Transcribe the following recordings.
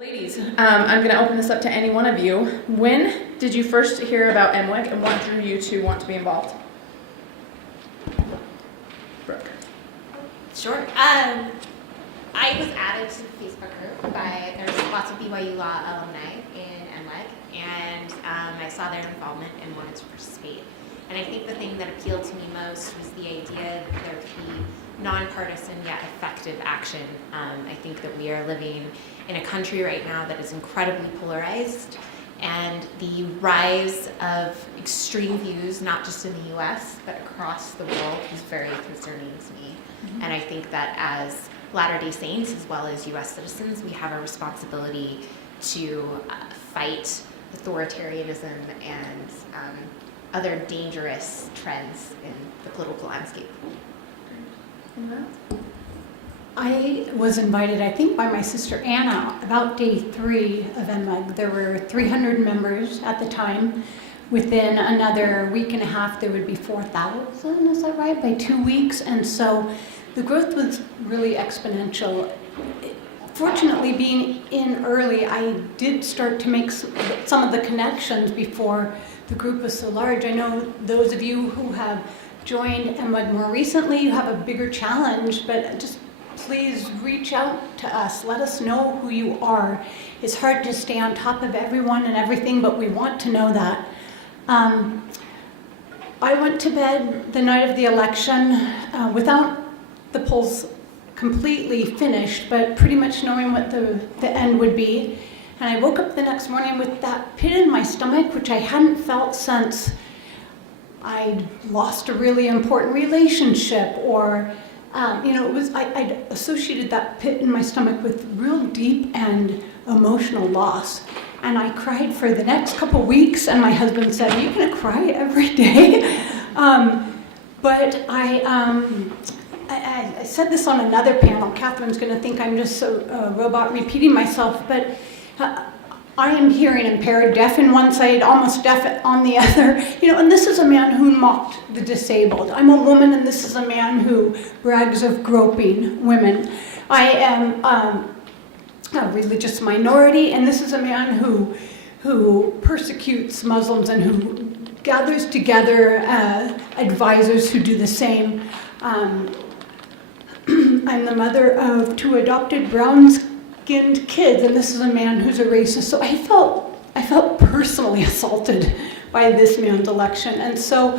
Ladies, I'm going to open this up to any one of you. When did you first hear about MWEG and what drew you to want to be involved? Brooke. Sure. I was added to the Facebook group by, there's lots of BYU Law alumni in MWEG, and I saw their involvement and wanted to participate. And I think the thing that appealed to me most was the idea that there could be nonpartisan yet effective action. I think that we are living in a country right now that is incredibly polarized, and the rise of extreme views, not just in the US, but across the world, is very concerning to me. Mm-hmm. And I think that as Latter-day Saints, as well as US citizens, we have a responsibility to fight authoritarianism and other dangerous trends in the political landscape. I was invited, I think, by my sister Anna about day 3 of MWEG. There were 300 members at the time. Within another week and a half, there would be 4,000, is that right, by 2 weeks? And so the growth was really exponential. Fortunately, being in early, I did start to make some of the connections before the group was so large. I know those of you who have joined MWEG more recently, you have a bigger challenge, but just please reach out to us. Let us know who you are. It's hard to stay on top of everyone and everything, but we want to know that. I went to bed the night of the election without the polls completely finished, but pretty much knowing what the end would be. And I woke up the next morning with that pit in my stomach, which I hadn't felt since I'd lost a really important relationship, or I associated that pit in my stomach with real deep and emotional loss. And I cried for the next couple weeks, and my husband said, "Are you going to cry every day?" But I said this on another panel. Catherine's going to think I'm just a robot repeating myself, but I am hearing impaired, deaf in one side, almost deaf on the other. And this is a man who mocked the disabled. I'm a woman, and this is a man who brags of groping women. I am a religious minority, and this is a man who persecutes Muslims and who gathers together advisors who do the same. I'm the mother of 2 adopted brown-skinned kids, and this is a man who's a racist. So I felt personally assaulted by this man's election. And so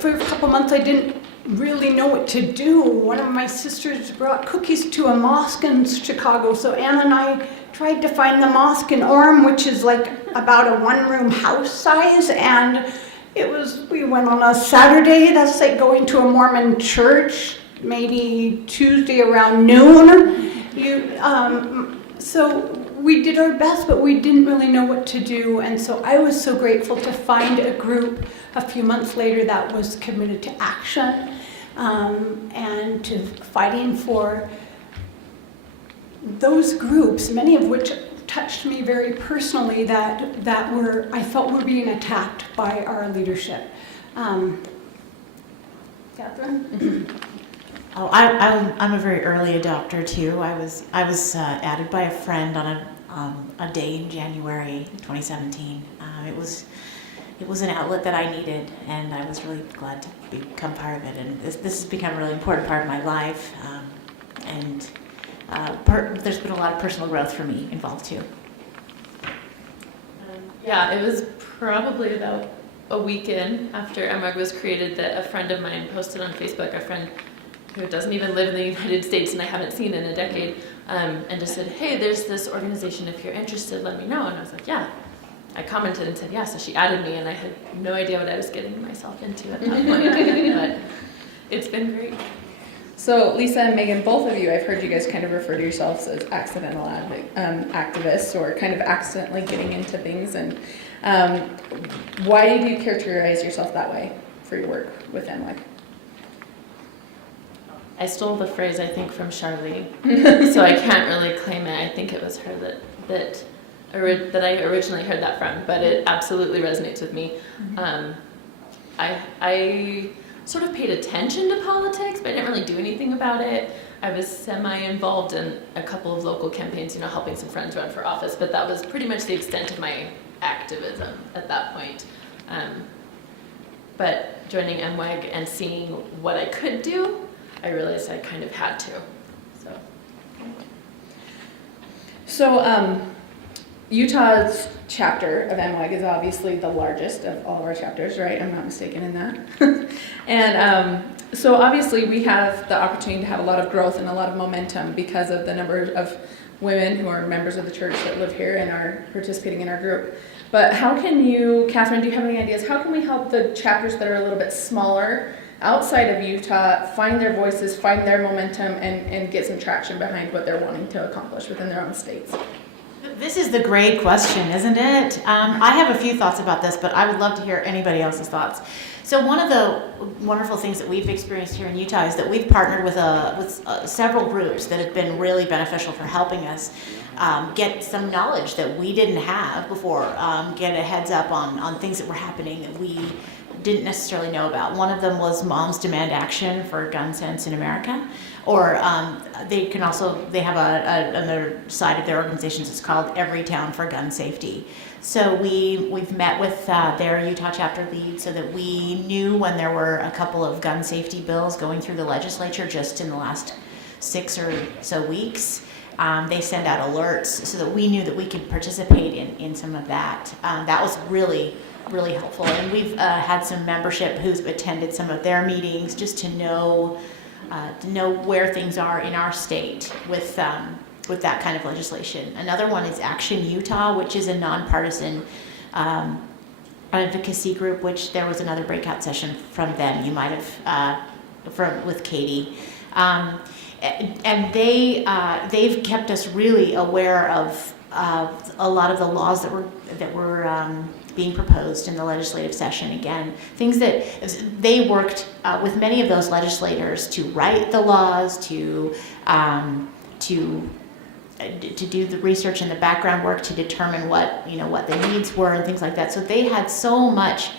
for a couple months I didn't really know what to do. One of my sisters brought cookies to a mosque in Chicago, so Anna and I tried to find the mosque in Orem, which is like about a 1-room house size, and we went on a Saturday. That's like going to a Mormon church, maybe Tuesday around noon. So we did our best, but we didn't really know what to do. And so I was so grateful to find a group a few months later that was committed to action and to fighting for those groups, many of which touched me very personally, that I felt were being attacked by our leadership. Catherine? Oh, I'm a very early adopter too. I was added by a friend on a day in January 2017. It was an outlet that I needed, and I was really glad to become part of it. And this has become a really important part of my life. There's been a lot of personal growth for me involved too. Yeah, it was probably about a week in after MWEG was created that a friend of mine posted on Facebook, a friend who doesn't even live in the United States and I haven't seen in a decade, and just said, "Hey, there's this organization, if you're interested, let me know." And I was like, yeah. I commented and said, yeah, so she added me, and I had no idea what I was getting myself into at that point, but it's been great. So Lisa and Megan, both of you, I've heard you guys kind of refer to yourselves as accidental activists, or kind of accidentally getting into things. And why do you characterize yourself that way for your work with MWEG? I stole the phrase, I think, from Charlie, so I can't really claim it. I think it was her that I originally heard that from, but it absolutely resonates with me. I sort of paid attention to politics, but I didn't really do anything about it. I was semi-involved in a couple of local campaigns, helping some friends run for office, but that was pretty much the extent of my activism at that point. But joining MWEG and seeing what I could do, I realized I kind of had to. So Utah's chapter of MWEG is obviously the largest of all of our chapters, right? I'm not mistaken in that. And so obviously we have the opportunity to have a lot of growth and a lot of momentum because of the number of women who are members of the church that live here and are participating in our group. But how can you, Catherine, do you have any ideas? How can we help the chapters that are a little bit smaller outside of Utah find their voices, find their momentum, and get some traction behind what they're wanting to accomplish within their own states? This is the great question, isn't it? I have a few thoughts about this, but I would love to hear anybody else's thoughts. So one of the wonderful things that we've experienced here in Utah is that we've partnered with several groups that have been really beneficial for helping us get some knowledge that we didn't have before, get a heads up on things that were happening that we didn't necessarily know about. One of them was Moms Demand Action for Gun Sense in America, or they have another side of their organizations. It's called Every Town for Gun Safety. So we've met with their Utah chapter lead so that we knew when there were a couple of gun safety bills going through the legislature just in the last 6 or so weeks. They send out alerts so that we knew that we could participate in some of that. That was really helpful. And we've had some membership who's attended some of their meetings just to know where things are in our state with that kind of legislation. Another one is Action Utah, which is a nonpartisan advocacy group, which there was another breakout session from them. You might have with Katie. And they've kept us really aware of a lot of the laws that were being proposed in the legislative session. Again, things that they worked with many of those legislators to write the laws, to do the research and the background work to determine what the needs were and things like that. So they had so much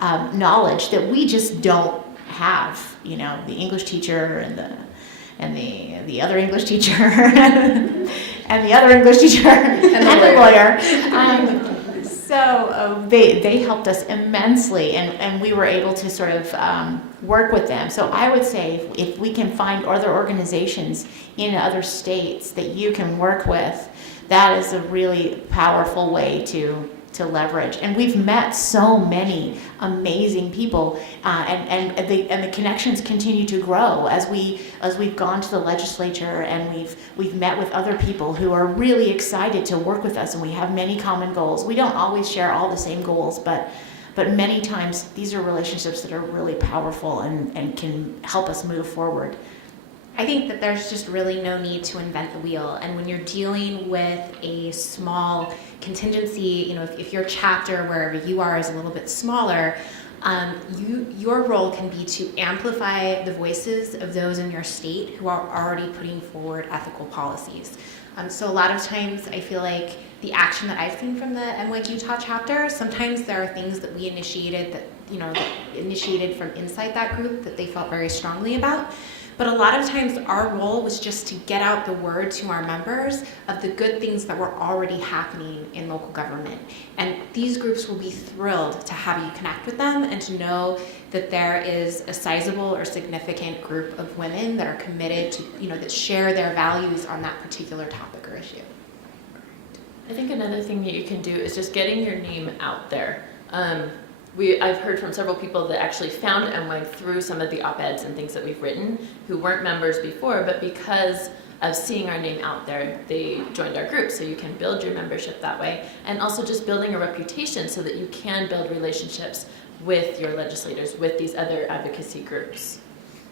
knowledge that we just don't have. The English teacher and the other English teacher and the other English teacher and the lawyer. So they helped us immensely, and we were able to sort of work with them. So I would say if we can find other organizations in other states that you can work with, that is a really powerful way to leverage. And we've met so many amazing people, and the connections continue to grow as we've gone to the legislature, and we've met with other people who are really excited to work with us, and we have many common goals. We don't always share all the same goals, but many times these are relationships that are really powerful and can help us move forward. I think that there's just really no need to invent the wheel. And when you're dealing with a small contingency, if your chapter wherever you are is a little bit smaller, your role can be to amplify the voices of those in your state who are already putting forward ethical policies. So a lot of times I feel like the action that I've seen from the MWEG Utah chapter, sometimes there are things that we initiated that initiated from inside that group that they felt very strongly about. But a lot of times our role was just to get out the word to our members of the good things that were already happening in local government. And these groups will be thrilled to have you connect with them and to know that there is a sizable or significant group of women that are committed to, that share their values on that particular topic or issue. I think another thing that you can do is just getting your name out there. I've heard from several people that actually found MWEG through some of the op-eds and things that we've written who weren't members before, but because of seeing our name out there, they joined our group. So you can build your membership that way, and also just building a reputation so that you can build relationships with your legislators, with these other advocacy groups.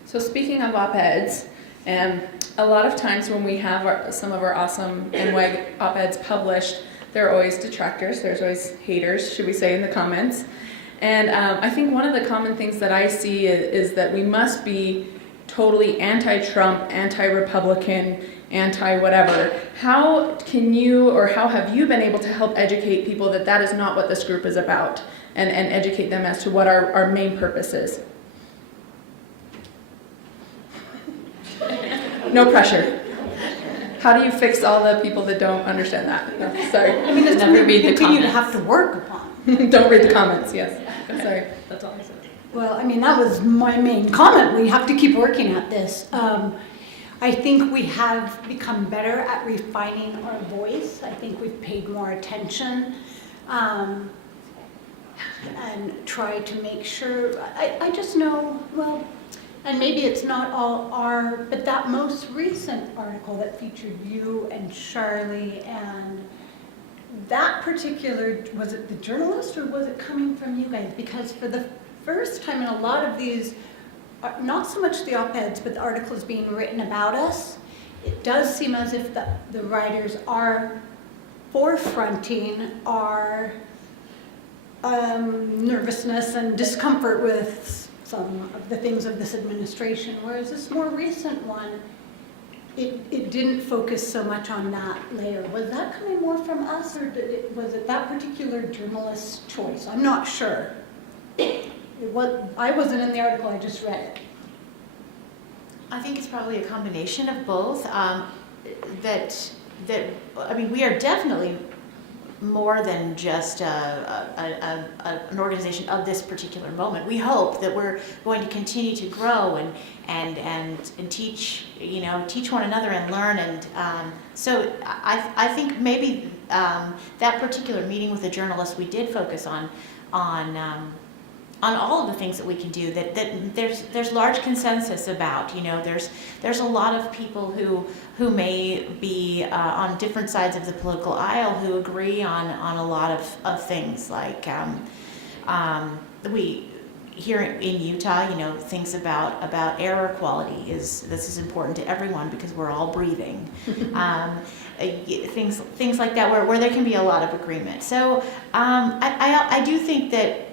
So speaking of op-eds, a lot of times when we have some of our awesome MWEG op-eds published, there are always detractors, there's always haters, should we say, in the comments. And I think one of the common things that I see is that we must be totally anti-Trump, anti-Republican, anti-whatever. How can you, or how have you been able to help educate people that that is not what this group is about, and educate them as to what our main purpose is? No pressure. How do you fix all the people that don't understand that? No, sorry. I mean, it's Never something we read the continue to comments. have to work upon. Don't read the comments, yes. Sorry. That's all I said. Well, I mean, that was my main comment. We have to keep working at this. I think we have become better at refining our voice. I think we've paid more attention and tried to make sure. I just know, well, and maybe it's not all but that most recent article that featured you and Charlie and that particular, was it the journalist or was it coming from you guys? Because for the first time in a lot of these, not so much the op-eds, but the articles being written about us, it does seem as if the writers are forefronting our nervousness and discomfort with some of the things of this administration, whereas this more recent one, it didn't focus so much on that layer. Was that coming more from us, or was it that particular journalist's choice? I'm not sure. I wasn't in the article, I just read it. I think it's probably a combination of both. I mean, we are definitely more than just an organization of this particular moment. We hope that we're going to continue to grow and teach, teach one another and learn. And so I think maybe that particular meeting with the journalist, we did focus on all of the things that we can do that there's large consensus about. There's a lot of people who may be on different sides of the political aisle who agree on a lot of things, like we here in Utah, things about air quality this is important to everyone because we're all breathing. Things like that where there can be a lot of agreement. So I do think that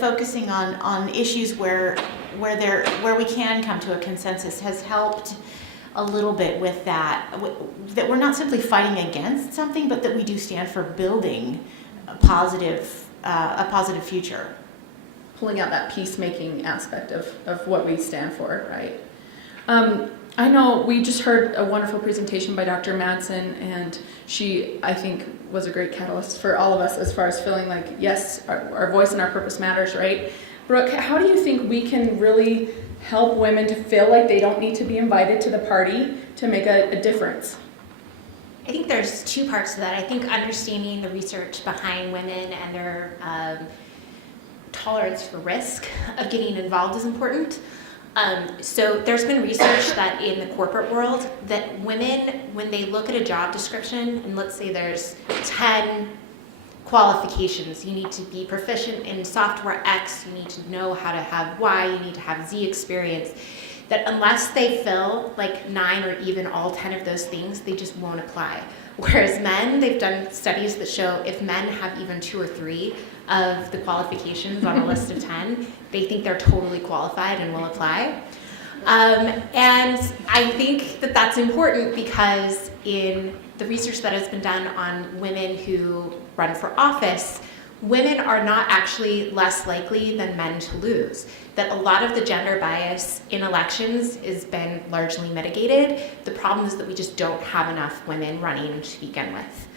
focusing on issues where we can come to a consensus has helped a little bit with that we're not simply fighting against something, but that we do stand for building a positive future. Pulling out that peacemaking aspect of what we stand for, right? I know we just heard a wonderful presentation by Dr. Madsen, and she, I think, was a great catalyst for all of us as far as feeling like, yes, our voice and our purpose matters, right? Brooke, how do you think we can really help women to feel like they don't need to be invited to the party to make a difference? I think there's two parts to that. I think understanding the research behind women and their tolerance for risk of getting involved is important. So there's been research that in the corporate world that women, when they look at a job description, and let's say there's 10 qualifications, you need to be proficient in software X, you need to know how to have Y, you need to have Z experience, that unless they fill like 9 or even all 10 of those things, they just won't apply. Whereas men, they've done studies that show if men have even 2 or 3 of the qualifications on a list of 10, they think they're totally qualified and will apply. And I think that that's important because in the research that has been done on women who run for office, women are not actually less likely than men to lose. That a lot of the gender bias in elections has been largely mitigated. The problem is that we just don't have enough women running to begin with.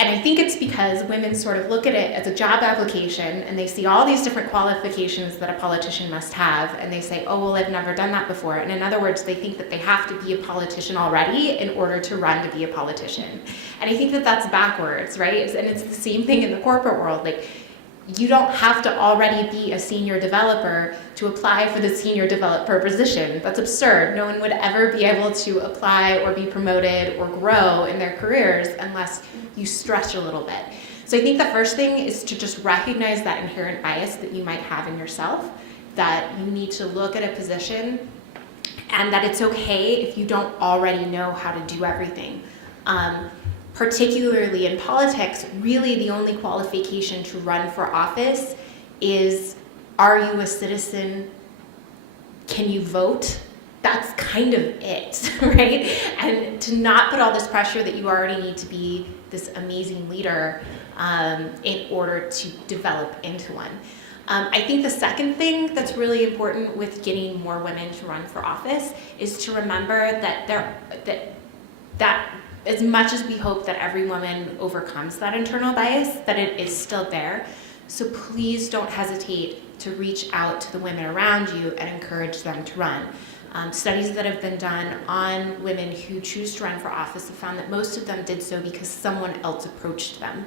And I think it's because women sort of look at it as a job application and they see all these different qualifications that a politician must have, and they say, oh, well, I've never done that before. And in other words, they think that they have to be a politician already in order to run to be a politician. And I think that that's backwards, right? And it's the same thing in the corporate world. Like, you don't have to already be a senior developer to apply for the senior developer position. That's absurd. No one would ever be able to apply or be promoted or grow in their careers unless you stretch a little bit. So I think the first thing is to just recognize that inherent bias that you might have in yourself, that you need to look at a position and that it's okay if you don't already know how to do everything. Particularly in politics, really the only qualification to run for office is, are you a citizen? Can you vote? That's kind of it, right? And to not put all this pressure that you already need to be this amazing leader in order to develop into one. I think the second thing that's really important with getting more women to run for office is to remember that as much as we hope that every woman overcomes that internal bias, that it is still there. So please don't hesitate to reach out to the women around you and encourage them to run. Studies that have been done on women who choose to run for office have found that most of them did so because someone else approached them.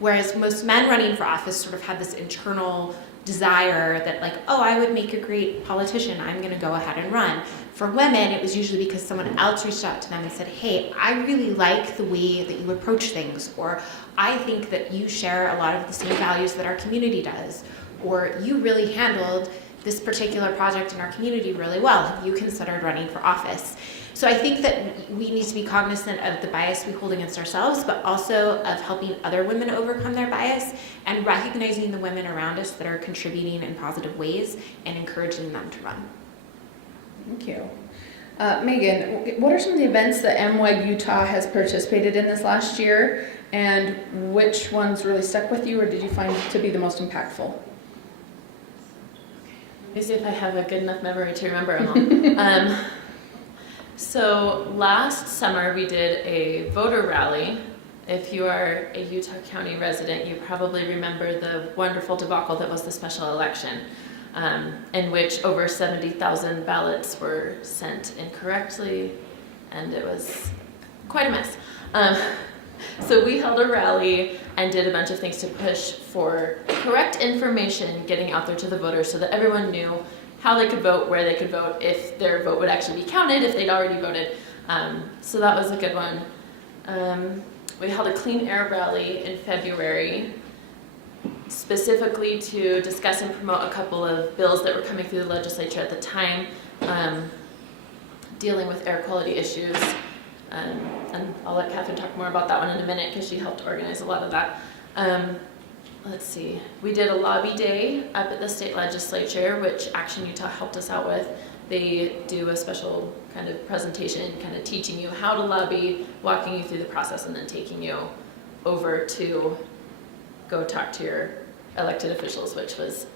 Whereas most men running for office sort of had this internal desire that like, oh, I would make a great politician, I'm gonna go ahead and run. For women, it was usually because someone else reached out to them and said, hey, I really like the way that you approach things, or I think that you share a lot of the same values that our community does, or you really handled this particular project in our community really well. Have you considered running for office? So I think that we need to be cognizant of the bias we hold against ourselves, but also of helping other women overcome their bias and recognizing the women around us that are contributing in positive ways and encouraging them to run. Thank you. Megan, what are some of the events that MWEG Utah has participated in this last year, and which ones really stuck with you or did you find to be the most impactful? Let me see if I have a good enough memory to remember them all. So last summer we did a voter rally. If you are a Utah County resident, you probably remember the wonderful debacle that was the special election, in which over 70,000 ballots were sent incorrectly, and it was quite a mess. So we held a rally and did a bunch of things to push for correct information getting out there to the voters so that everyone knew how they could vote, where they could vote, if their vote would actually be counted, if they'd already voted. So that was a good one. We held a clean air rally in February, specifically to discuss and promote a couple of bills that were coming through the legislature at the time, dealing with air quality issues. And I'll let Catherine talk more about that one in a minute because she helped organize a lot of that. Let's see, we did a lobby day up at the state legislature, which Action Utah helped us out with. They do a special kind of presentation, kind of teaching you how to lobby, walking you through the process, and then taking you over to go talk to your elected officials, which was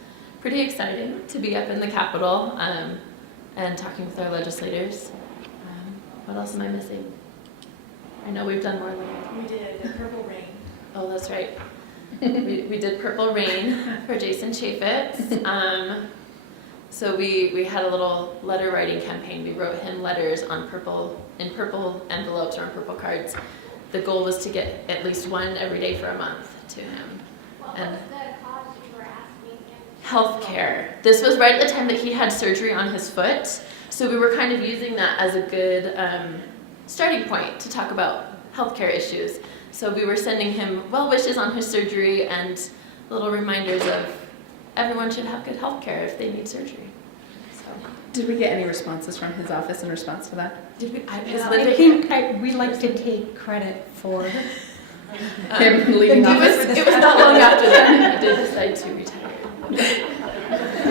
pretty exciting to be up in the Capitol and talking with our legislators. What else am I missing? I know we've done more than that. We did the Purple Rain. Oh, that's right. we did Purple Rain for Jason Chaffetz. So we had a little letter writing campaign. We wrote him letters on purple envelopes or on purple cards. The goal was to get at least one every day for a month to him. What And was the cause you were asking him? healthcare. This was right at the time that he had surgery on his foot. So we were kind of using that as a good starting point to talk about healthcare issues. So we were sending him well wishes on his surgery and little reminders of everyone should have good healthcare if they need surgery. So Did we get any responses from his office in response to that? did we? I think we like to take credit for Him leaving it office? was not long after that he did decide to retire.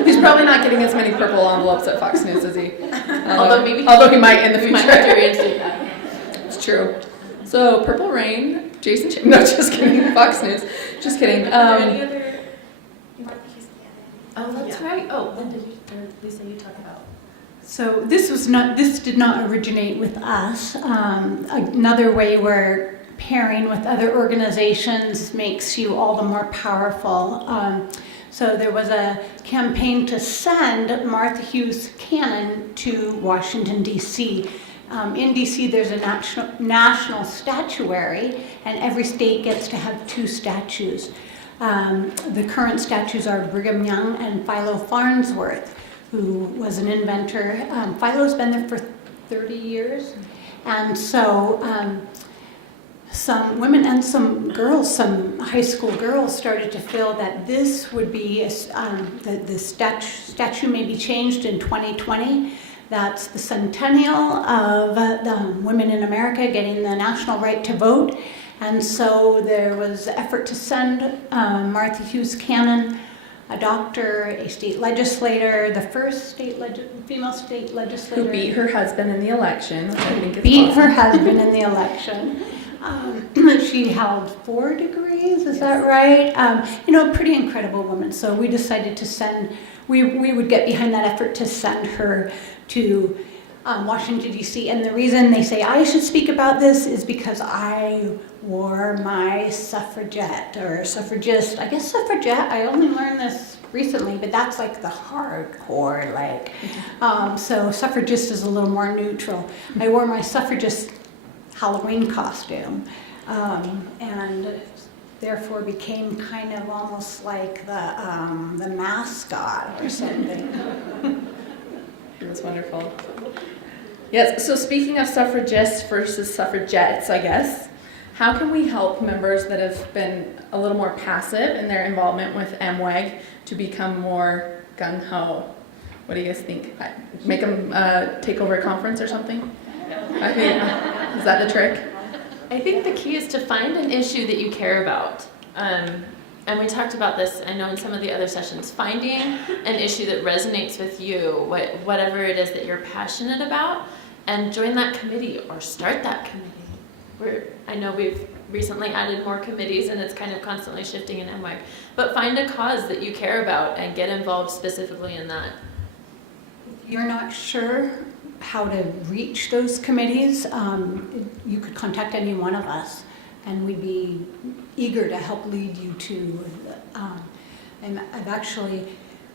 He's probably not getting as many purple envelopes at Fox News as he. Although he might in the we future. might have to reinstate that. It's true. So Purple Rain, Jason. No, just kidding. Fox News. Just kidding. Are there any other Martha Houston? Oh, that's right. Oh, Linda, Lisa, you talk about. So this did not originate with us. Another way where pairing with other organizations makes you all the more powerful. So there was a campaign to send Martha Hughes Cannon to Washington, D.C. In D.C. there's a national statuary, and every state gets to have 2 statues. The current statues are Brigham Young and Philo Farnsworth, who was an inventor. Philo's been there for 30 years. And so some women and some girls, some high school girls started to feel that this would be, the statue may be changed in 2020. That's the centennial of the women in America getting the national right to vote. And so there was an effort to send Martha Hughes Cannon, a doctor, a state legislator, the first female state legislator. Who beat her husband in the election, which I think is Beat awesome. her husband in the election. She held 4 degrees, is that right? Pretty incredible woman. So we decided to send, we would get behind that effort to send her to Washington, D.C. And the reason they say I should speak about this is because I wore my suffragette or suffragist. I guess suffragette, I only learned this recently, but that's like the hardcore, like. So suffragist is a little more neutral. I wore my suffragist Halloween costume, and therefore became kind of almost like the mascot or something. It was wonderful. Yes, so speaking of suffragists versus suffragettes, I guess, how can we help members that have been a little more passive in their involvement with MWEG to become more gung-ho? What do you guys think? Make them take over a conference or something? Okay. Is that the trick? I think the key is to find an issue that you care about. And we talked about this, I know, in some of the other sessions. Finding an issue that resonates with you, whatever it is that you're passionate about, and join that committee or start that committee. I know we've recently added more committees and it's kind of constantly shifting in MWEG. But find a cause that you care about and get involved specifically in that. If you're not sure how to reach those committees, you could contact any one of us, and we'd be eager to help lead you to. And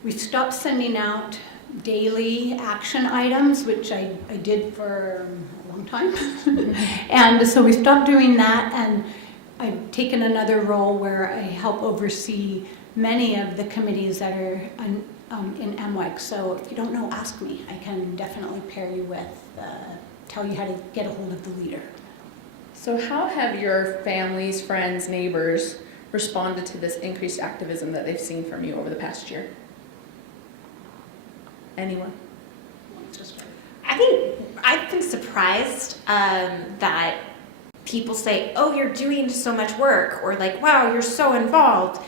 we've stopped sending out daily action items, which I did for a long time. And so we stopped doing that, and I've taken another role where I help oversee many of the committees that are in MWEG. So if you don't know, ask me. I can definitely pair you with, tell you how to get a hold of the leader. So how have your families, friends, neighbors responded to this increased activism that they've seen from you over the past year? Anyone? I think I've been surprised that people say, oh, you're doing so much work, or like, wow, you're so involved.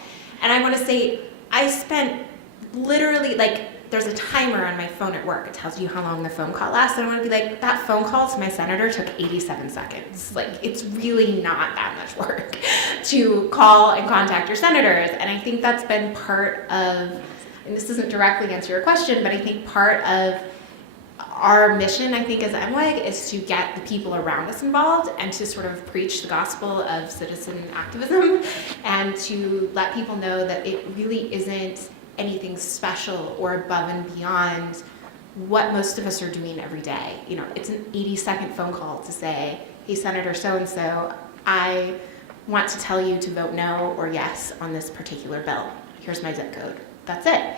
And I want to say, I spent literally, like, there's a timer on my phone at work. It tells you how long the phone call lasts. And I want to be like, that phone call to my senator took 87 seconds. Like, it's really not that much work to call and contact your senators. And I think that's been part of, and this doesn't directly answer your question, but I think part of our mission, I think, as MWEG, is to get the people around us involved and to sort of preach the gospel of citizen activism and to let people know that it really isn't anything special or above and beyond what most of us are doing every day. You know, it's an 80-second phone call to say, hey, Senator so-and-so, I want to tell you to vote no or yes on this particular bill. Here's my zip code. That's it.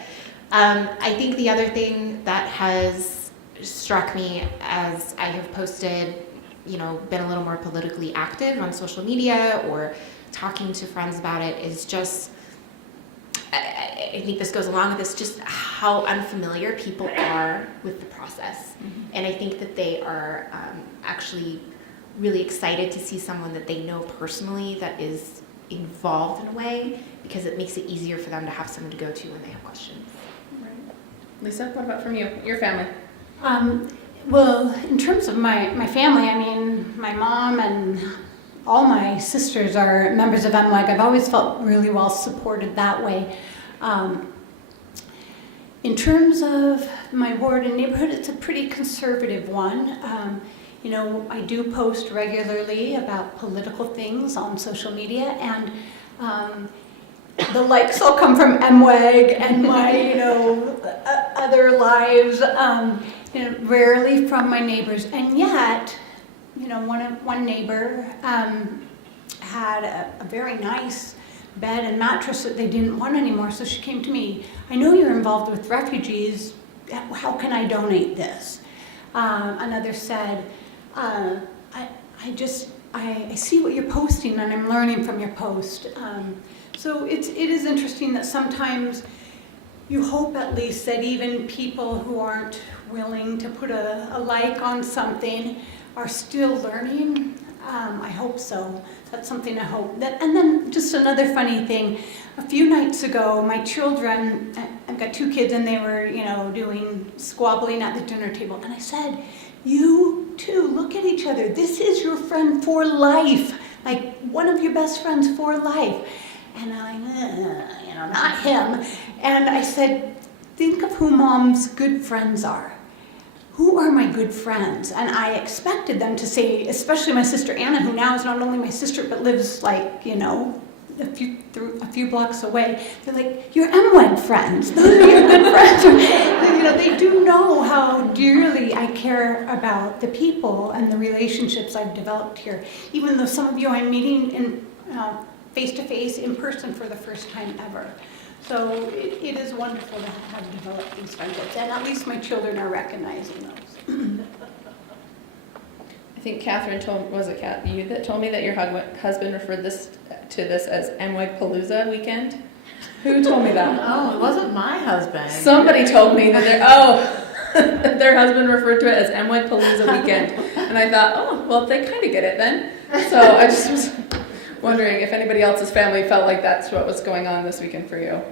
I think the other thing that has struck me as I have posted, been a little more politically active on social media or talking to friends about it is just, I think this goes along with this, just how unfamiliar people are with the process. Mm-hmm. And I think that they are actually really excited to see someone that they know personally that is involved in a way, because it makes it easier for them to have someone to go to when they have questions. Right. Lisa, what about from you, your family? Well, in terms of my family, I mean, my mom and all my sisters are members of MWEG. I've always felt really well supported that way. In terms of my ward and neighborhood, it's a pretty conservative one. I do post regularly about political things on social media, and the likes all come from MWEG and my, other lives, rarely from my neighbors. And yet, one neighbor had a very nice bed and mattress that they didn't want anymore, so she came to me. I know you're involved with refugees. How can I donate this? Another said, I see what you're posting and I'm learning from your post. So it is interesting that sometimes you hope at least that even people who aren't willing to put a like on something are still learning. I hope so. That's something I hope. And then just another funny thing. A few nights ago, my children, I've got 2 kids, and they were, doing squabbling at the dinner table. And I said, you two, look at each other. This is your friend for life. like one of your best friends for life. And I'm like, not him. And I said, think of who Mom's good friends are. Who are my good friends? And I expected them to say, especially my sister Anna, who now is not only my sister, but lives like, a few blocks away. They're like, your MWEG friends. Those are your good friends. They do know how dearly I care about the people and the relationships I've developed here. Even though some of you I'm meeting in face-to-face, in person for the first time ever. So it is wonderful to have developed these friendships, and at least my children are recognizing those. I think Catherine you that told me that your husband referred to this as MWEG Palooza weekend? Who told me that? Oh, it wasn't my husband. Somebody told me that their husband referred to it as MWEG Palooza weekend. And I thought, oh, well, they kind of get it then. So I just was wondering if anybody else's family felt like that's what was going on this weekend for you.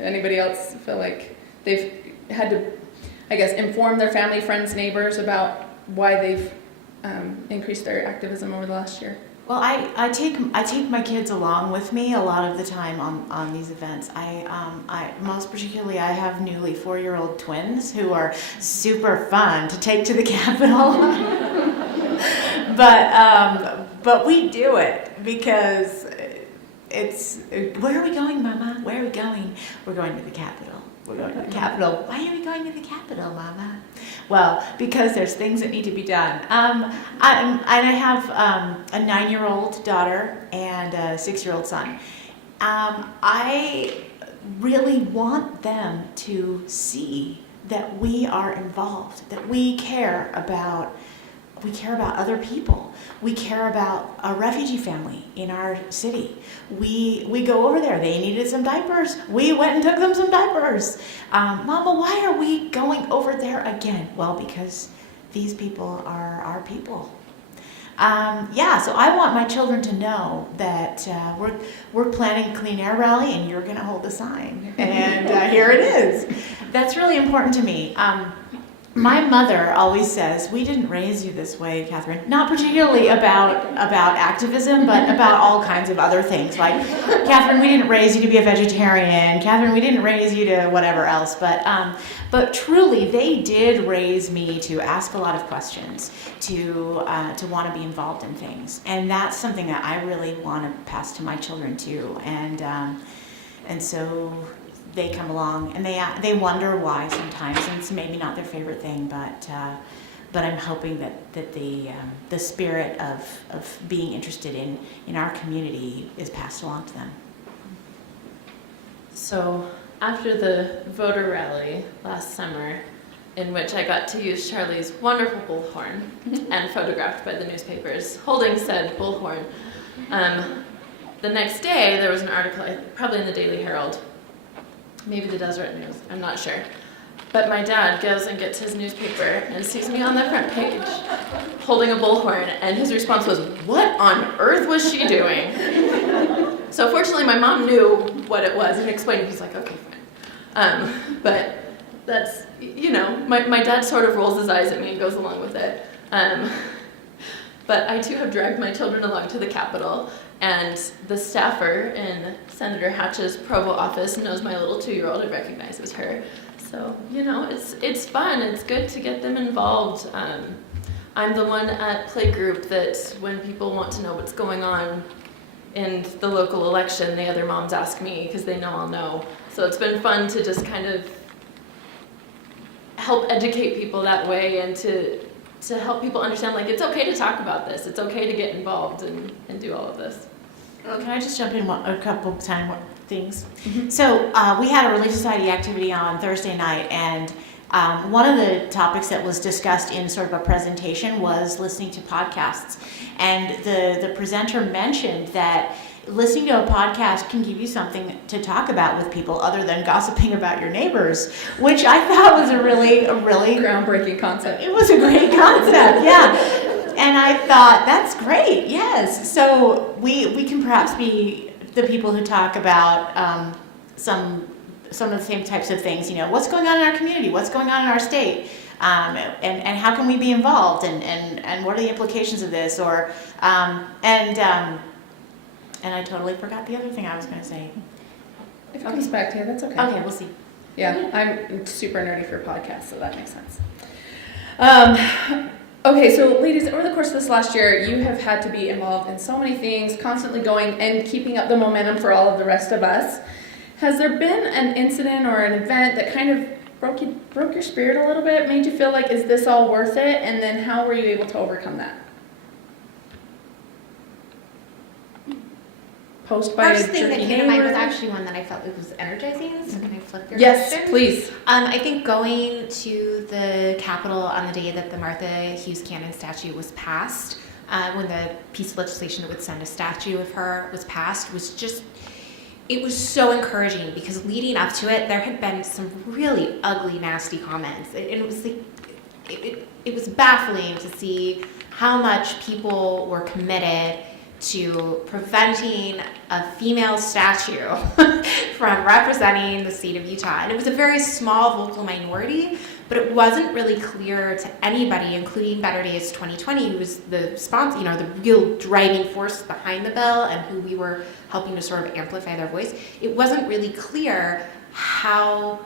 Anybody else feel like they've had to, I guess, inform their family, friends, neighbors about why they've increased their activism over the last year? Well, I take my kids along with me a lot of the time on these events. I most particularly I have newly 4-year-old twins who are super fun to take to the Capitol. But we do it because it's, where are we going, Mama? Where are we going? We're going to the Capitol. We're going to the Capitol. Why are we going to the Capitol, Mama? Well, because there's things that need to be done. I have a 9-year-old daughter and a 6-year-old son. I really want them to see that we are involved, that we care about other people. We care about a refugee family in our city. We go over there. They needed some diapers. We went and took them some diapers. Mama, why are we going over there again? Well, because these people are our people. So I want my children to know that we're planning a clean air rally and you're going to hold the sign. And here it is. That's really important to me. My mother always says, we didn't raise you this way, Catherine. Not particularly about activism, but about all kinds of other things. Like, Catherine, we didn't raise you to be a vegetarian. Catherine, we didn't raise you to whatever else. But truly, they did raise me to ask a lot of questions, to want to be involved in things. And that's something that I really want to pass to my children too. And so they come along and they wonder why sometimes, and it's maybe not their favorite thing, but I'm hoping that the spirit of being interested in our community is passed along to them. So after the voter rally last summer, in which I got to use Charlie's wonderful bullhorn and photographed by the newspapers holding said bullhorn, the next day there was an article, probably in the Daily Herald, maybe the Deseret News, I'm not sure. But my dad goes and gets his newspaper and sees me on the front page holding a bullhorn, and his response was, "What on earth was she doing?" So fortunately my mom knew what it was and explained. He's like, okay, fine. But that's, my dad sort of rolls his eyes at me and goes along with it. But I too have dragged my children along to the Capitol. And the staffer in Senator Hatch's Provo office knows my little 2-year-old and recognizes her. So, it's fun. It's good to get them involved. I'm the one at playgroup that when people want to know what's going on in the local election, the other moms ask me because they know I'll know. So it's been fun to just kind of help educate people that way and to help people understand, like, it's okay to talk about this. It's okay to get involved and do all of this. Can I just jump in a couple time things? Mm-hmm. So we had a Relief Society activity on Thursday night, and one of the topics that was discussed in sort of a presentation was listening to podcasts. And the presenter mentioned that listening to a podcast can give you something to talk about with people other than gossiping about your neighbors, which I thought was a really groundbreaking concept. It was a great concept, yeah. And I thought, that's great, yes. So we can perhaps be the people who talk about some of the same types of things, what's going on in our community, what's going on in our state, and how can we be involved, and what are the implications of this, and I totally forgot the other thing I was going to say. If it comes back to you, that's okay. Okay, we'll see. Yeah, I'm super nerdy for podcasts, so that makes sense. Okay, so ladies, over the course of this last year, you have had to be involved in so many things, constantly going and keeping up the momentum for all of the rest of us. Has there been an incident or an event that kind of broke your spirit a little bit, made you feel like, is this all worth it? And then how were you able to overcome that? Post by First a thing that jerky came to mind was neighbor? actually one that I felt it was energizing. So can I flip your Yes, question? please. I think going to the Capitol on the day that the Martha Hughes Cannon statue was passed, when the piece of legislation that would send a statue of her was passed, was just, it was so encouraging because leading up to it, there had been some really ugly, nasty comments. And it was like, it was baffling to see how much people were committed to preventing a female statue from representing the state of Utah. And it was a very small vocal minority, but it wasn't really clear to anybody, including Better Days 2020, who was the sponsor, you know, the real driving force behind the bill and who we were helping to sort of amplify their voice. It wasn't really clear how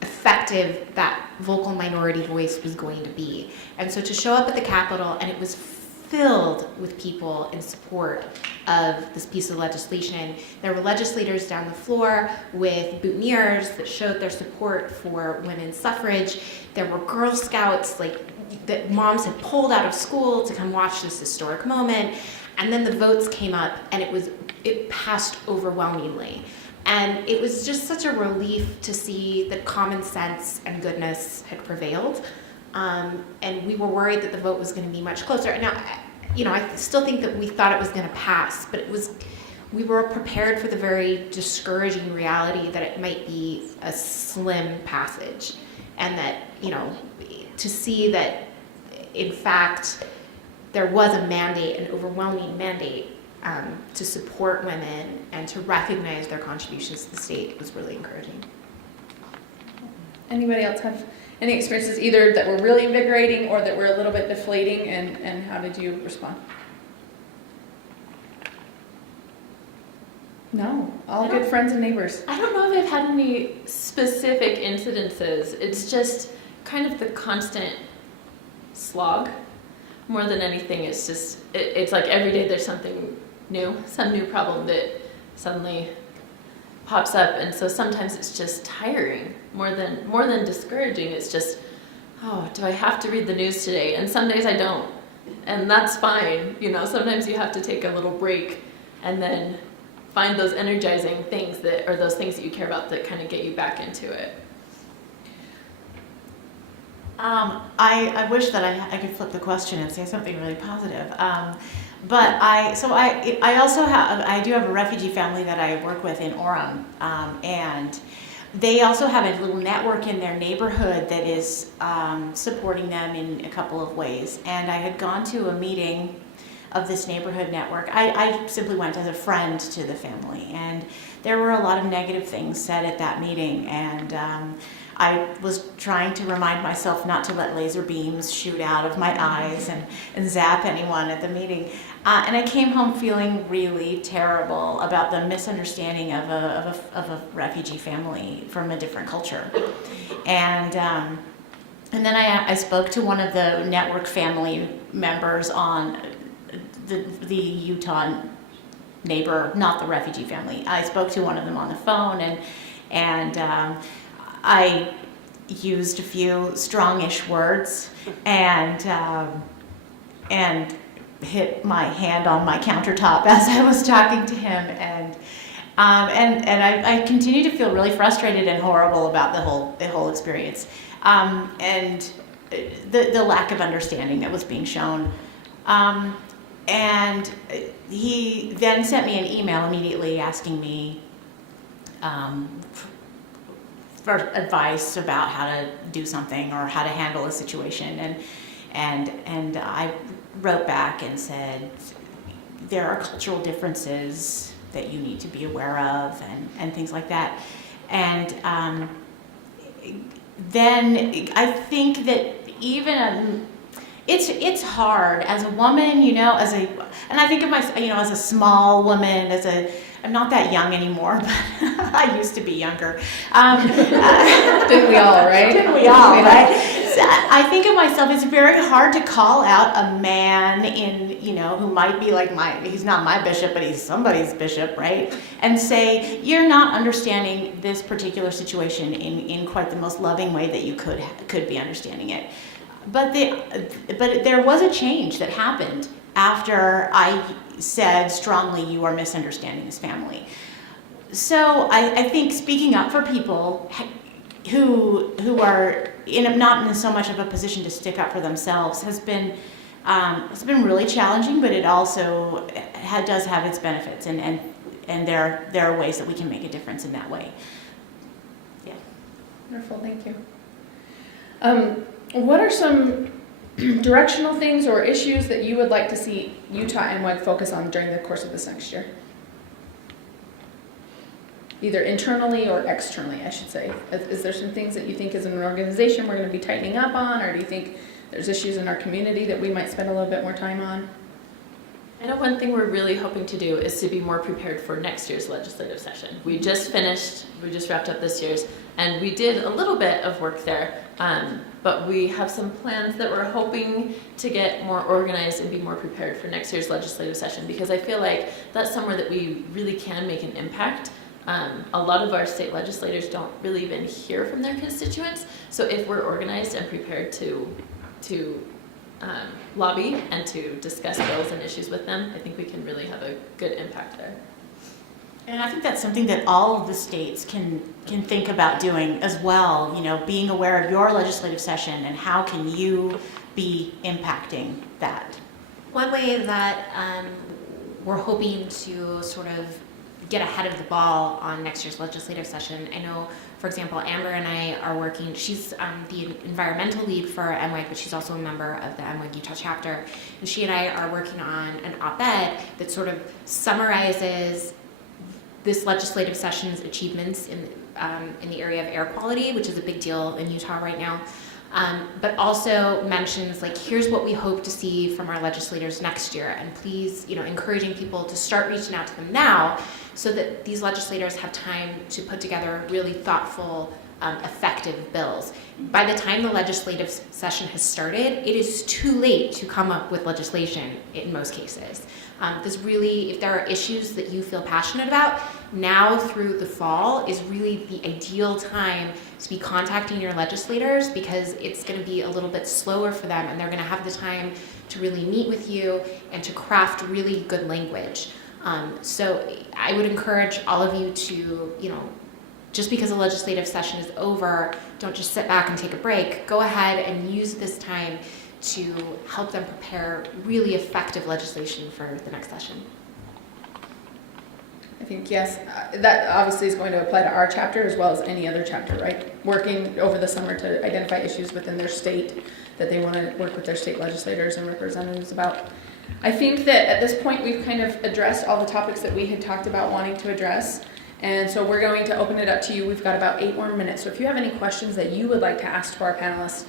effective that vocal minority voice was going to be. And so to show up at the Capitol, and it was filled with people in support of this piece of legislation. There were legislators down the floor with boutonnieres that showed their support for women's suffrage. There were Girl Scouts, that moms had pulled out of school to come watch this historic moment. And then the votes came up, and it passed overwhelmingly. And it was just such a relief to see that common sense and goodness had prevailed. And we were worried that the vote was going to be much closer. Now, I still think that we thought it was going to pass, but we were prepared for the very discouraging reality that it might be a slim passage. And that, to see that, in fact, there was a mandate, an overwhelming mandate, to support women and to recognize their contributions to the state was really encouraging. Anybody else have any experiences either that were really invigorating or that were a little bit deflating, and how did you respond? No, all good friends and neighbors. I don't know if I've had any specific incidences. It's just kind of the constant slog. More than anything, it's just, it's like every day there's something new, some new problem that suddenly pops up, and so sometimes it's just tiring more than discouraging. It's just, oh, do I have to read the news today? And some days I don't, and that's fine. Sometimes you have to take a little break and then find those energizing things or those things that you care about that kind of get you back into it. I wish that I could flip the question and say something really positive. But I do have a refugee family that I work with in Orem, and they also have a little network in their neighborhood that is supporting them in a couple of ways. And I had gone to a meeting of this neighborhood network. I simply went as a friend to the family, and there were a lot of negative things said at that meeting, and I was trying to remind myself not to let laser beams shoot out of my eyes and zap anyone at the meeting. And I came home feeling really terrible about the misunderstanding of a refugee family from a different culture. And then I spoke to one of the network family members on the Utah neighbor, not the refugee family. I spoke to one of them on the phone, and I used a few strongish words and hit my hand on my countertop as I was talking to him, and I continue to feel really frustrated and horrible about the whole experience, and the lack of understanding that was being shown. And he then sent me an email immediately asking me for advice about how to do something or how to handle a situation, and I wrote back and said there are cultural differences that you need to be aware of and things like that. And then I think that even it's hard as a woman, and I think of myself, as a small woman, I'm not that young anymore, but I used to be younger. Didn't we all, right? Didn't we all, right? So I think of myself, it's very hard to call out a man who might be like he's not my bishop, but he's somebody's bishop, right? And say, you're not understanding this particular situation in quite the most loving way that you could be understanding it. But there was a change that happened after I said strongly, you are misunderstanding this family. So I think speaking up for people who are not in so much of a position to stick up for themselves has been really challenging, but it also does have its benefits, and there are ways that we can make a difference in that way. Yeah. Wonderful, thank you. What are some directional things or issues that you would like to see Utah MWEG focus on during the course of this next year? Either internally or externally, I should say. Is there some things that you think as an organization we're going to be tightening up on, or do you think there's issues in our community that we might spend a little bit more time on? I know one thing we're really hoping to do is to be more prepared for next year's legislative session. We just wrapped up this year's, and we did a little bit of work there, but we have some plans that we're hoping to get more organized and be more prepared for next year's legislative session, because I feel like that's somewhere that we really can make an impact. A lot of our state legislators don't really even hear from their constituents, so if we're organized and prepared to lobby and to discuss bills and issues with them, I think we can really have a good impact there. And I think that's something that all of the states can think about doing as well, being aware of your legislative session and how can you be impacting that. One way that we're hoping to sort of get ahead of the ball on next year's legislative session. I know, for example, Amber and I are working, she's the environmental lead for MWEG, but she's also a member of the MWEG Utah chapter, and she and I are working on an op-ed that sort of summarizes this legislative session's achievements in the area of air quality, which is a big deal in Utah right now. But also mentions here's what we hope to see from our legislators next year, and please, encouraging people to start reaching out to them now so that these legislators have time to put together really thoughtful, effective bills. By the time the legislative session has started, it is too late to come up with legislation in most cases. If there are issues that you feel passionate about, now through the fall is really the ideal time to be contacting your legislators, because it's going to be a little bit slower for them and they're going to have the time to really meet with you and to craft really good language. So I would encourage all of you to, just because a legislative session is over, don't just sit back and take a break. Go ahead and use this time to help them prepare really effective legislation for the next session. I think, yes, that obviously is going to apply to our chapter as well as any other chapter, right? Working over the summer to identify issues within their state that they want to work with their state legislators and representatives about. I think that at this point we've kind of addressed all the topics that we had talked about wanting to address. And so we're going to open it up to you. We've got about 8 more minutes. So if you have any questions that you would like to ask to our panelists,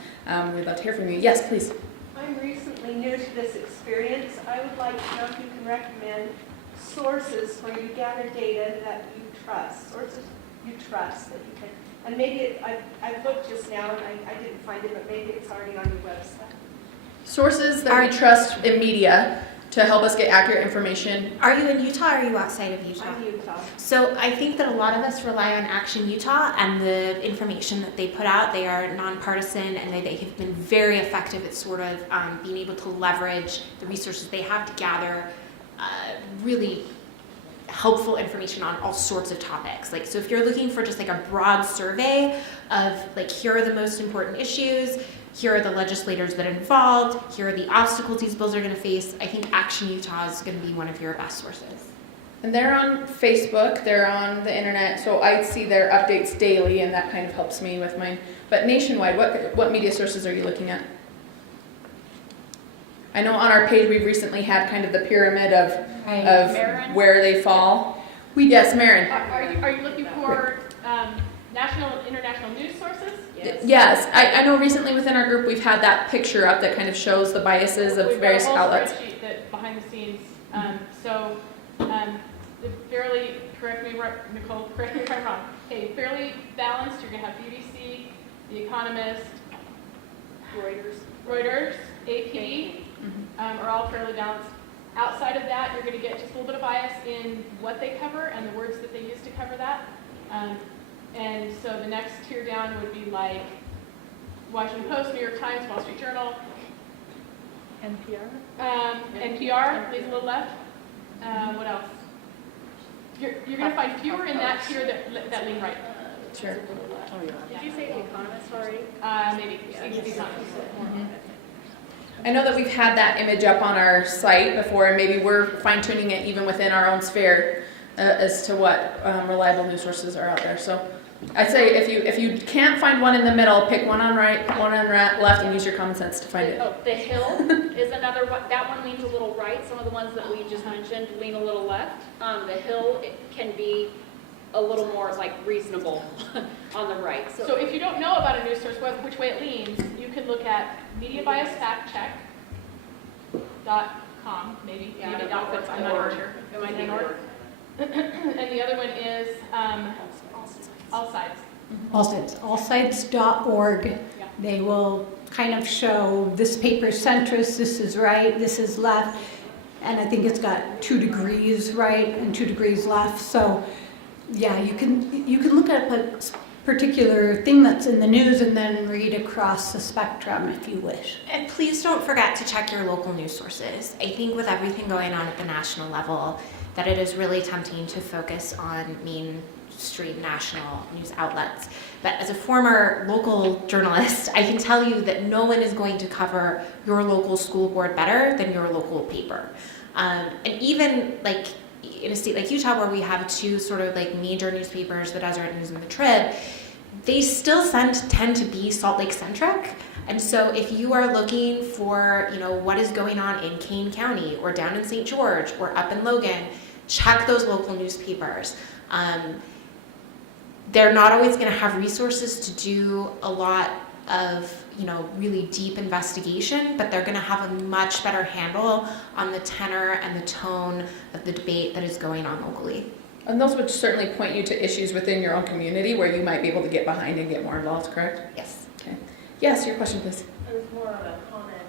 we'd love to hear from you. Yes, please. I'm recently new to this experience. I would like to know if you can recommend sources where you gather data that you trust, sources you trust that you can. And maybe I've looked just now and I didn't find it, but maybe it's already on your website. Sources that we trust in media to help us get accurate information. Are you in Utah or are you outside of Utah? I'm Utah. So I think that a lot of us rely on Action Utah and the information that they put out. They are nonpartisan and they have been very effective at sort of being able to leverage the resources they have to gather really helpful information on all sorts of topics. So if you're looking for just a broad survey of here are the most important issues, here are the legislators that are involved, here are the obstacles these bills are going to face, I think Action Utah is going to be one of your best sources. And they're on Facebook, they're on the internet, so I see their updates daily, and that kind of helps me with mine. But nationwide, what media sources are you looking at? I know on our page we've recently had kind of the pyramid of Marin? where they fall. Yes, Marin. Are you looking for national and international news sources? Yes. guess. Yes, I know recently within our group, we've had that picture up that kind of shows the biases of various outlets. We've got a whole spreadsheet that behind the scenes. The fairly, correct me, Nicole, correct me if I'm wrong. Okay, fairly balanced. You're gonna have BBC, The Economist, Reuters, AP, are all fairly balanced. Outside of that, you're gonna get just a little bit of bias in what they cover and the words that they use to cover that. And so the next tier down would be like Washington Post, New York Times, Wall Street Journal. NPR, leaves a little left. What else? You're going to find fewer in that tier that lean right. Sure. Did you say The Economist already? Maybe. The Economist. I know that we've had that image up on our site before, and maybe we're fine-tuning it even within our own sphere as to what reliable news sources are out there. So I'd say if you can't find one in the middle, pick one on right, one on left, and use your common sense to find it. Oh, The Hill is another one. That one leans a little right. Some of the ones that we just mentioned lean a little left. The Hill, it can be a little more like reasonable on the right. So if you don't know about a news source, which way it leans, you could look at mediabiasfactcheck.com, maybe. Yeah, maybe I don't know .org, if I'm it's not org. sure. It might be org. And the other one is All Sides. Allsides.org. They will kind of show this paper's centrist, this is right, this is left, and I think it's got 2 degrees right and 2 degrees left. So yeah, you can look at a particular thing that's in the news and then read across the spectrum if you wish. And please don't forget to check your local news sources. I think with everything going on at the national level, that it is really tempting to focus on mainstream national news outlets. But as a former local journalist, I can tell you that no one is going to cover your local school board better than your local paper. And even like in a state like Utah, where we have 2 sort of like major newspapers, the Deseret News and the Trib, they still tend to be Salt Lake centric. And so if you are looking for, what is going on in Kane County or down in St. George or up in Logan, check those local newspapers. They're not always going to have resources to do a lot of, really deep investigation, but they're going to have a much better handle on the tenor and the tone of the debate that is going on locally. And those would certainly point you to issues within your own community where you might be able to get behind and get more involved, correct? Yes. Okay. Yes, your question, please. It was more of a comment.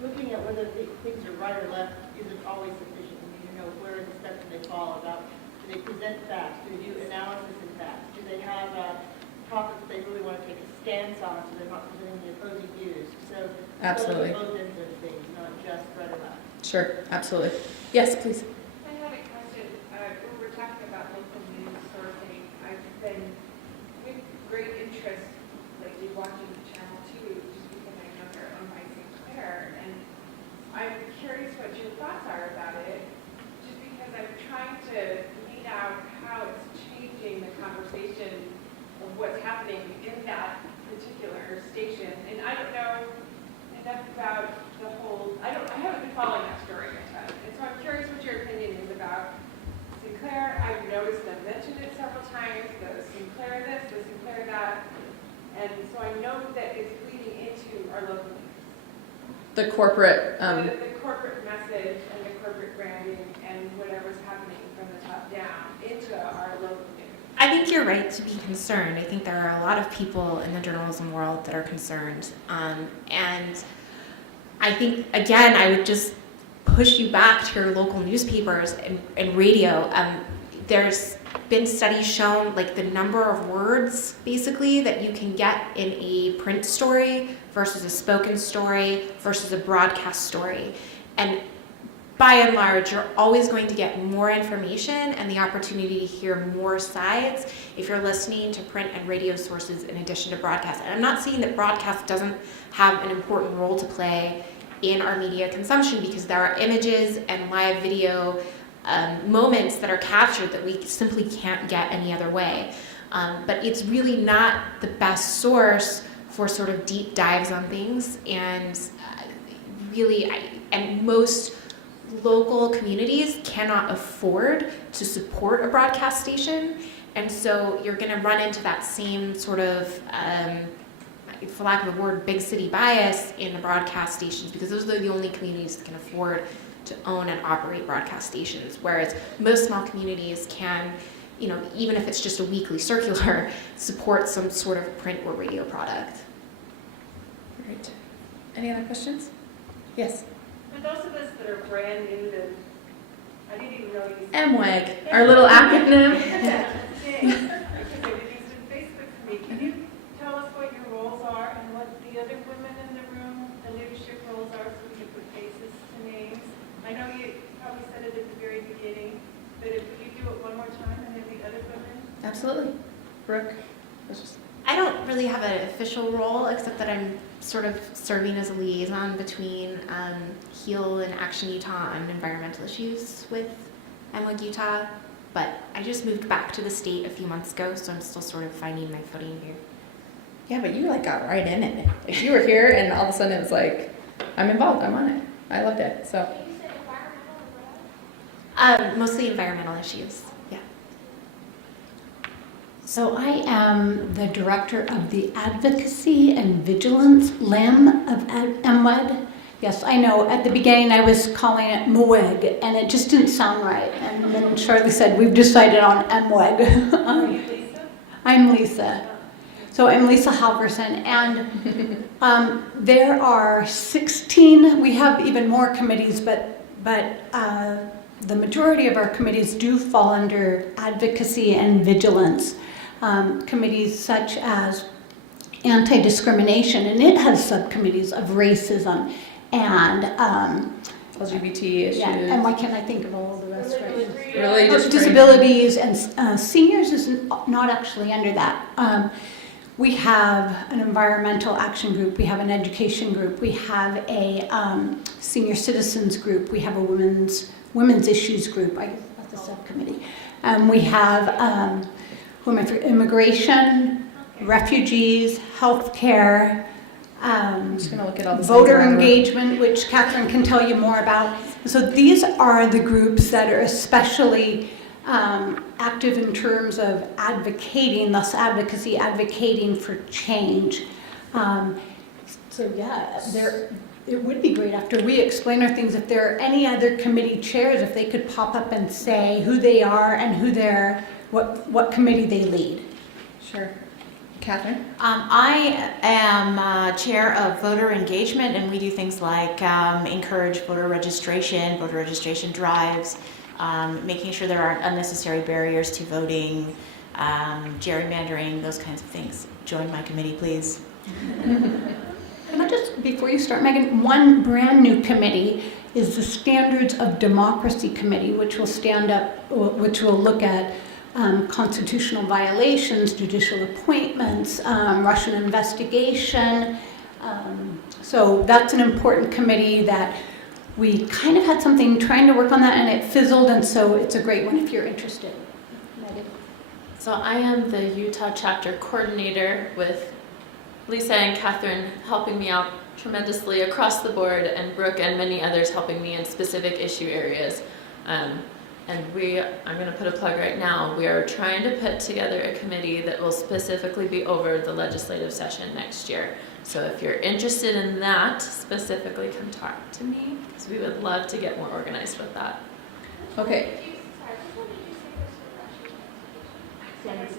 Looking at whether things are right or left isn't always sufficient. We need to know where are the steps that they follow about. Do they present facts? Do they do analysis of facts? Do they have topics they really want to take a stance on so they're not presenting the opposing views? So Absolutely. both ends of things, not just right or left. Sure, absolutely. Yes, please. I had a question. When we're talking about local news sourcing, I've been with great interest lately watching Channel 2 just because I know they're owned by Sinclair. And I'm curious what your thoughts are about it, just because I'm trying to weed out how it's changing the conversation of what's happening in that particular station. And I don't know enough about the whole, I haven't been following that story a ton. And so I'm curious what your opinion is about Sinclair. I've noticed them mention it several times, the Sinclair this, the Sinclair that. And so I know that it's bleeding into our local news. The corporate, The corporate message and the corporate branding and whatever's happening from the top down into our local news. I think you're right to be concerned. I think there are a lot of people in the journalism world that are concerned. And I think, again, I would just push you back to your local newspapers and radio. There's been studies shown, like the number of words, basically, that you can get in a print story versus a spoken story versus a broadcast story. And by and large, you're always going to get more information and the opportunity to hear more sides if you're listening to print and radio sources in addition to broadcast. And I'm not saying that broadcast doesn't have an important role to play in our media consumption, because there are images and live video moments that are captured that we simply can't get any other way. But it's really not the best source for sort of deep dives on things. And and most local communities cannot afford to support a broadcast station, and so you're going to run into that same sort of for lack of a word, big city bias in the broadcast stations, because those are the only communities that can afford to own and operate broadcast stations, whereas most small communities can, you know, even if it's just a weekly circular, support some sort of print or radio product. Great. Any other questions? Yes. For those of us that are brand new to, I didn't even know you. MWEG, our little acronym. Because I did use it in Facebook for me. Can you tell us what your roles are and what the other women in the room, the leadership roles are, so we can put faces to names? I know you probably said it at the very beginning, but if you do it one more time and then the other women? Absolutely. Brooke? I don't really have an official role, except that I'm sort of serving as a liaison between HEAL and Action Utah on environmental issues with MWEG Utah. But I just moved back to the state a few months ago, so I'm still sort of finding my footing here. Yeah, but you like got right in it. Like you were here and all of a sudden it was like, I'm involved, I'm on it. I loved it, so. Mostly environmental issues, yeah. So I am the director of the Advocacy and Vigilance LEM of MWEG. Yes, I know, at the beginning I was calling it MWEG and it just didn't sound right. And then Charlie said, we've decided on MWEG. I'm Lisa. So I'm Lisa Halverson, and there are 16, we have even more committees, but the majority of our committees do fall under advocacy and vigilance. Committees such as anti-discrimination, and it has subcommittees of racism and LGBT issues. yeah, and why can't I think of all the rest right now? Religious Disabilities and seniors is not actually under that. We have an environmental action group, we have an education group, we have a senior citizens group, we have a women's issues group, I guess that's a subcommittee. We have immigration, refugees, healthcare, I'm just gonna look at all the voter signs around the room. engagement, which Catherine can tell you more about. So these are the groups that are especially active in terms of advocating, thus advocacy, advocating for change. So yeah, it would be great after we explain our things, if there are any other committee chairs, if they could pop up and say who they are and what committee they lead. Sure. Catherine? I am chair of voter engagement, and we do things like encourage voter registration drives, making sure there aren't unnecessary barriers to voting, gerrymandering, those kinds of things. Join my committee, please. Can I just, before you start, Megan, one brand new committee is the Standards of Democracy Committee, which will look at constitutional violations, judicial appointments, Russian investigation. So that's an important committee that we kind of had something trying to work on that and it fizzled, and so it's a great one if you're interested. Megan. So I am the Utah chapter coordinator, with Lisa and Catherine helping me out tremendously across the board, and Brooke and many others helping me in specific issue areas. And I'm going to put a plug right now, we are trying to put together a committee that will specifically be over the legislative session next year. So if you're interested in that, specifically come talk to me, because we would love to get more organized with that. Okay.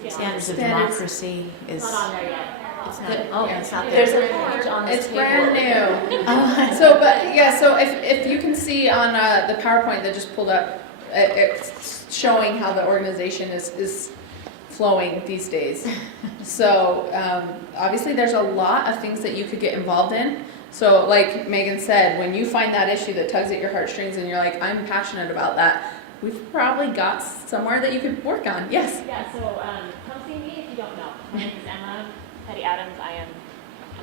Standards of Democracy is... It's not on there yet. It's not, Yeah. it's not There's there. a page on this It's table. brand new. So, but yeah, so if you can see on the PowerPoint that just pulled up, it's showing how the organization is flowing these days. So obviously there's a lot of things that you could get involved in. So like Megan said, when you find that issue that tugs at your heartstrings and you're like, I'm passionate about that, we've probably got somewhere that you could work on. Yes? Yeah, so come see me if you don't know. My name is Emma Petty-Adams. I'm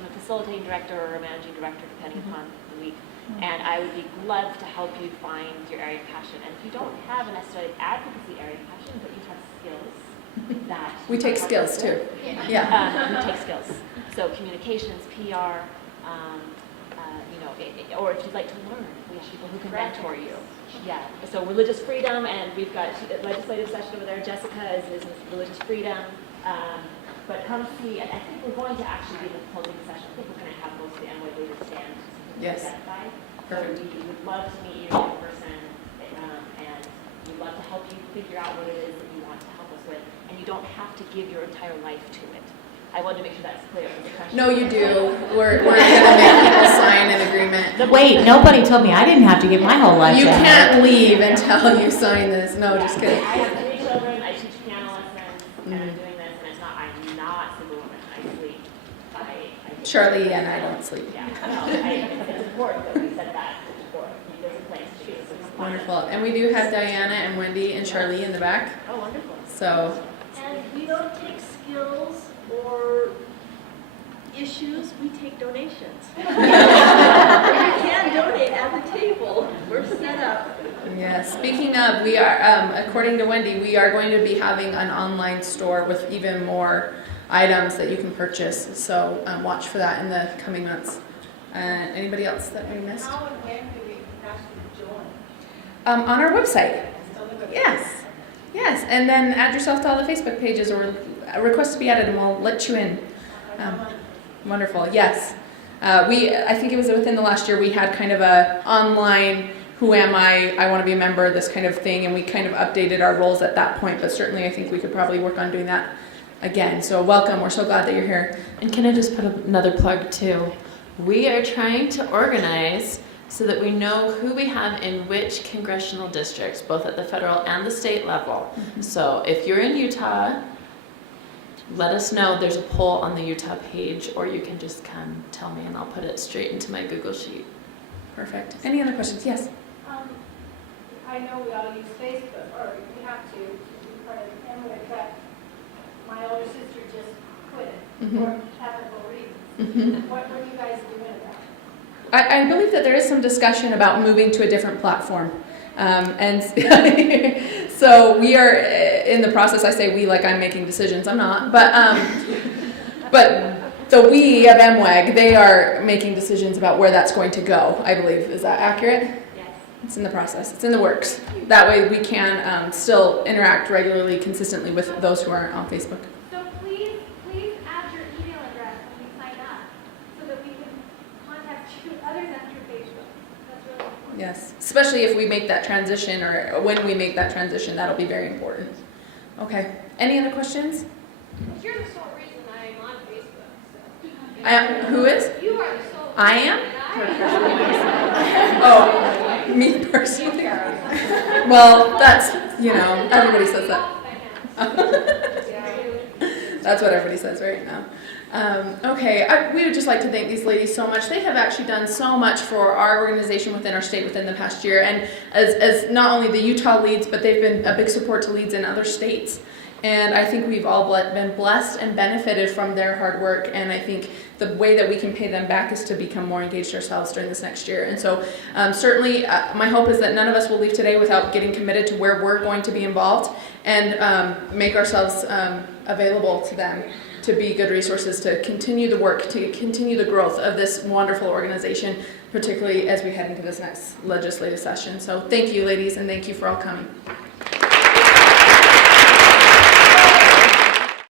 a facilitating director or a managing director, depending upon the week. And I would be glad to help you find your area of passion. And if you don't have a necessarily advocacy area of passion, but you have skills that... We take skills too. Yeah. We take skills. So communications, PR, or if you'd like to learn, we have people who can mentor you. Yeah, so religious freedom, and we've got a legislative session over there. Jessica is religious freedom. But come see, and I think we're going to actually be in the closing session. I think we're going to have most of the MWEG leaders stand to Yes. identify. Perfect. So we would love to meet you in person, and we'd love to help you figure out what it is that you want to help us with. And you don't have to give your entire life to it. I wanted to make sure that's clear. No, you do. We're going to make people sign an agreement. Wait, nobody told me I didn't have to give my whole life You to it. can't leave until you sign this. No, just kidding. I have 3 children. I teach piano lessons, and I'm doing this, and it's not. I'm not Superwoman. I sleep. I Charlie and I don't sleep. Yeah, no, it's important that we said that before. There's a place to be. Wonderful. And we do have Diana and Wendy and Charlie in the back. Oh, wonderful. So, And we don't take skills or issues, we take donations. You can donate at the table. We're set up. yes. Speaking of, we are, according to Wendy, we are going to be having an online store with even more items that you can purchase. So watch for that in the coming months. Anybody else that we missed? How and when do we actually join? On our website. Yes. Yes. And then add yourself to all the Facebook pages or request to be added and we'll let you in. Wonderful. Yes. I think it was within the last year we had kind of a online, who am I want to be a member, this kind of thing. And we kind of updated our roles at that point. But certainly I think we could probably work on doing that again. So welcome. We're so glad that you're here. And can I just put another plug too? We are trying to organize so that we know who we have in which congressional districts, both at the federal and the state level. So if you're in Utah, let us know. There's a poll on the Utah page, or you can just come tell me and I'll put it straight into my Google Sheet. Perfect. Any other questions? Yes. I know we all use Facebook, or we have to be part of the family, but my older sister just quit it for ethical reasons. What are you guys doing about it? I believe that there is some discussion about moving to a different platform. And so we are in the process. I say we like I'm making decisions. I'm not. But the we of MWEG, they are making decisions about where that's going to go, I believe. Is that accurate? Yes. It's in the process. It's in the works. That way we can still interact regularly, consistently with those who aren't on Facebook. So please add your email address when you sign up, so that we can contact you others after Facebook. That's really important. Yes, especially if we make that transition, or when we make that transition, that'll be very important. Okay. Any other questions? You're the sole reason I am on Facebook. So. Who is? You are the sole. I am? And Oh, me personally? Well, that's, everybody says that. That's what everybody says right now. Okay, we would just like to thank these ladies so much. They have actually done so much for our organization within our state within the past year, and as not only the Utah leads, but they've been a big support to leads in other states. And I think we've all been blessed and benefited from their hard work, and I think the way that we can pay them back is to become more engaged ourselves during this next year. And so certainly my hope is that none of us will leave today without getting committed to where we're going to be involved, and make ourselves available to them to be good resources to continue the work, to continue the growth of this wonderful organization, particularly as we head into this next legislative session. So thank you, ladies, and thank you for all coming.